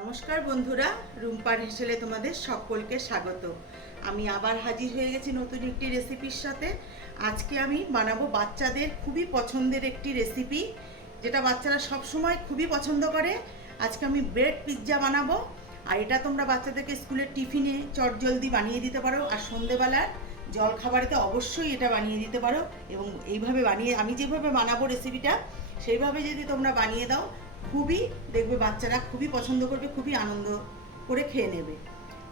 নমস্কার বন্ধুরা, রুম্পার হেসেলে তোমাদের সকলকে স্বাগত। আমি আবার হাজির হয়ে গেছি নতুন একটি রেসিপির সাথে। আজকে আমি বানাবো বাচ্চাদের খুবই পছন্দের একটি রেসিপি, যেটা বাচ্চারা সব সময় খুবই পছন্দ করে। আজকে আমি ব্রেড পিৎজা বানাবো, আর এটা তোমরা বাচ্চাদেরকে স্কুলের টিফিনে চটজলদি বানিয়ে দিতে পারো, আর সন্ধেবেলার জল খাবারেতে অবশ্যই এটা বানিয়ে দিতে পারো। এবং এইভাবে বানিয়ে আমি যেভাবে বানাবো রেসিপিটা, সেইভাবে যদি তোমরা বানিয়ে দাও, খুবই দেখবে বাচ্চারা খুবই পছন্দ করবে, খুবই আনন্দ করে খেয়ে নেবে।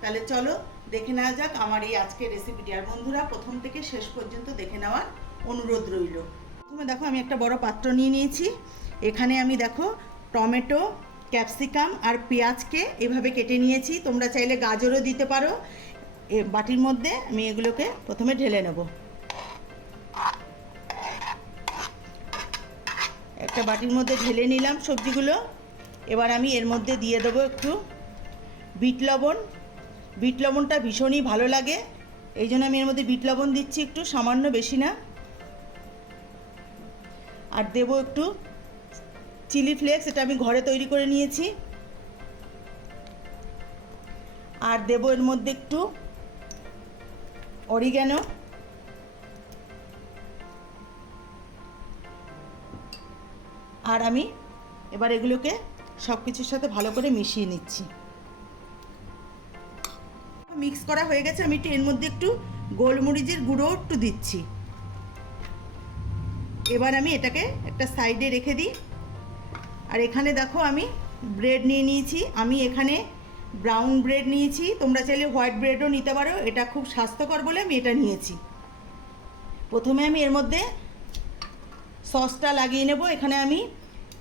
তাহলে চলো দেখে নেওয়া যাক আমার এই আজকের রেসিপিটি। আর বন্ধুরা, প্রথম থেকে শেষ পর্যন্ত দেখে নেওয়ার অনুরোধ রইল। প্রথমে দেখো, আমি একটা বড় পাত্র নিয়ে নিয়েছি। এখানে আমি দেখো টমেটো, ক্যাপসিকাম আর পেঁয়াজকে এভাবে কেটে নিয়েছি। তোমরা চাইলে গাজরও দিতে পারো। বাটির মধ্যে আমি এগুলোকে প্রথমে ঢেলে নেব। একটা বাটির মধ্যে ঢেলে নিলাম সবজিগুলো। এবার আমি এর মধ্যে দিয়ে দেবো একটু বিট লবণ। বিট লবণটা ভীষণই ভালো লাগে, এই জন্য আমি এর মধ্যে বিট লবণ দিচ্ছি, একটু সামান্য, বেশি না। আর দেবো একটু চিলি ফ্লেক্স, এটা আমি ঘরে তৈরি করে নিয়েছি। আর দেবো এর মধ্যে একটু অরিগ্যানো। আর আমি এবার এগুলোকে সব কিছুর সাথে ভালো করে মিশিয়ে নিচ্ছি। মিক্স করা হয়ে গেছে। আমি একটু এর মধ্যে একটু গোলমরিচের গুঁড়ো একটু দিচ্ছি। এবার আমি এটাকে একটা সাইডে রেখে দিই। আর এখানে দেখো আমি ব্রেড নিয়ে নিয়েছি। আমি এখানে ব্রাউন ব্রেড নিয়েছি, তোমরা চাইলে হোয়াইট ব্রেডও নিতে পারো। এটা খুব স্বাস্থ্যকর বলে আমি এটা নিয়েছি। প্রথমে আমি এর মধ্যে সসটা লাগিয়ে নেব। এখানে আমি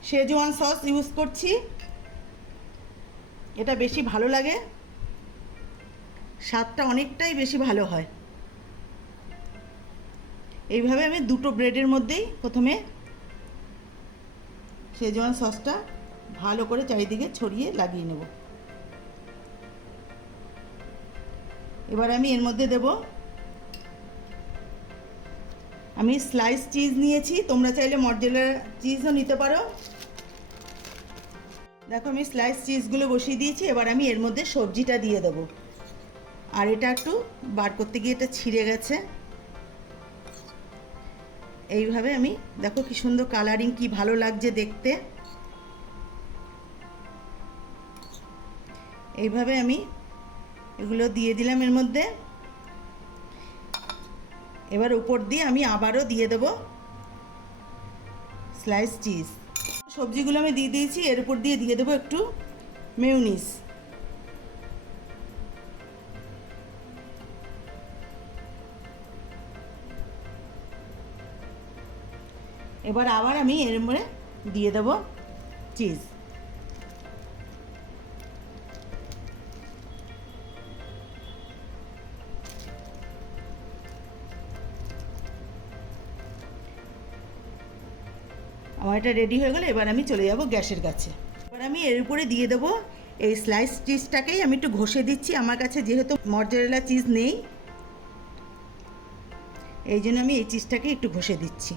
শেজওয়ান সস ইউজ করছি, এটা বেশি ভালো লাগে, স্বাদটা অনেকটাই বেশি ভালো হয়। এইভাবে আমি দুটো ব্রেডের মধ্যেই প্রথমে শেজওয়ান সসটা ভালো করে চারিদিকে ছড়িয়ে লাগিয়ে নেব। এবার আমি এর মধ্যে দেব, আমি স্লাইস চিজ নিয়েছি, তোমরা চাইলে মজেরেলা চিজও নিতে পারো। দেখো আমি স্লাইস চিজগুলো বসিয়ে দিয়েছি। এবার আমি এর মধ্যে সবজিটা দিয়ে দেবো। আর এটা একটু বার করতে গিয়ে এটা ছিঁড়ে গেছে। এইভাবে আমি, দেখো কি সুন্দর কালারিং, কি ভালো লাগছে দেখতে। এইভাবে আমি এগুলো দিয়ে দিলাম এর মধ্যে। এবার উপর দিয়ে আমি আবারও দিয়ে দেবো স্লাইস চিজ। সবজিগুলো আমি দিয়ে দিয়েছি, এর উপর দিয়ে দেবো একটু মেয়োনিজ। এবার আবার আমি এর মধ্যে দিয়ে দেবো চিজ। আমার এটা রেডি হয়ে গেলে এবার আমি চলে যাব গ্যাসের কাছে। এবার আমি এর উপরে দিয়ে দেবো এই স্লাইস চিজটাকেই আমি একটু ঘষে দিচ্ছি। আমার কাছে যেহেতু মজেরেলা চিজ নেই, এই জন্য আমি এই চিজটাকে একটু ঘষে দিচ্ছি।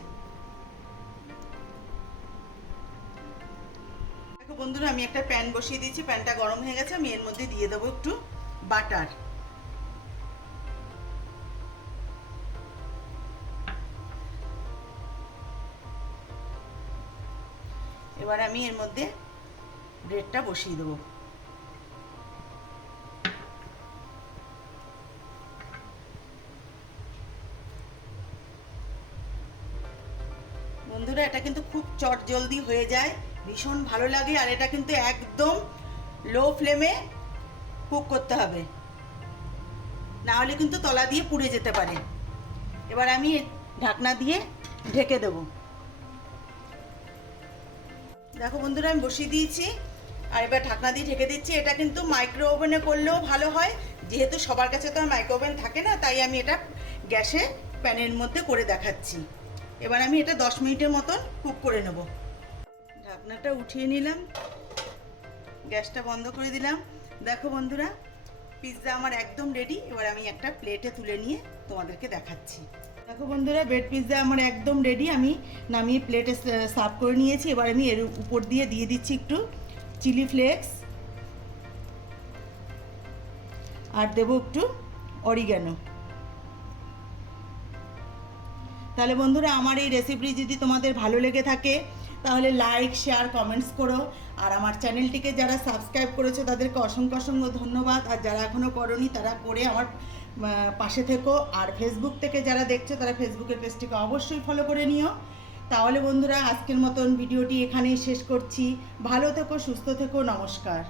দেখো বন্ধুরা, আমি একটা প্যান বসিয়ে দিয়েছি, প্যানটা গরম হয়ে গেছে। আমি এর মধ্যে দিয়ে দেবো একটু বাটার। এবার আমি এর মধ্যে ব্রেডটা বসিয়ে দেবো। বন্ধুরা, এটা কিন্তু খুব চটজলদি হয়ে যায়, ভীষণ ভালো লাগে। আর এটা কিন্তু একদম লো ফ্লেমে কুক করতে হবে, না হলে কিন্তু তলা দিয়ে পুড়ে যেতে পারে। এবার আমি ঢাকনা দিয়ে ঢেকে দেবো। দেখো বন্ধুরা, আমি বসিয়ে দিয়েছি, আর এবার ঢাকনা দিয়ে ঢেকে দিচ্ছি। এটা কিন্তু মাইক্রো ওভেনে করলেও ভালো হয়, যেহেতু সবার কাছে তো মাইক্রো ওভেন থাকে না, তাই আমি এটা গ্যাসে প্যানের মধ্যে করে দেখাচ্ছি। এবার আমি এটা 10 মিনিটের মতন কুক করে নেব। ঢাকনাটা উঠিয়ে নিলাম, গ্যাসটা বন্ধ করে দিলাম। দেখো বন্ধুরা, পিৎজা আমার একদম রেডি। এবার আমি একটা প্লেটে তুলে নিয়ে তোমাদেরকে দেখাচ্ছি। দেখো বন্ধুরা, ব্রেড পিৎজা আমার একদম রেডি। আমি নামিয়ে প্লেটে সার্ভ করে নিয়েছি। এবার আমি এর উপর দিয়ে দিচ্ছি একটু চিলি ফ্লেক্স। আর দেবো একটু অরিগ্যানো। তাহলে বন্ধুরা, আমার এই রেসিপি যদি তোমাদের ভালো লেগে থাকে তাহলে লাইক, শেয়ার, কমেন্টস করো। আর আমার চ্যানেলটিকে যারা সাবস্ক্রাইব করেছো তাদেরকে অসংখ্য অসংখ্য ধন্যবাদ। আর যারা এখনও করোনি তারা করে আমার পাশে থেকো। আর ফেসবুক থেকে যারা দেখছো তারা ফেসবুকের পেজটিকে অবশ্যই ফলো করে নিও। তাহলে বন্ধুরা, আজকের মতন ভিডিওটি এখানেই শেষ করছি। ভালো থেকো, সুস্থ থেকো, নমস্কার।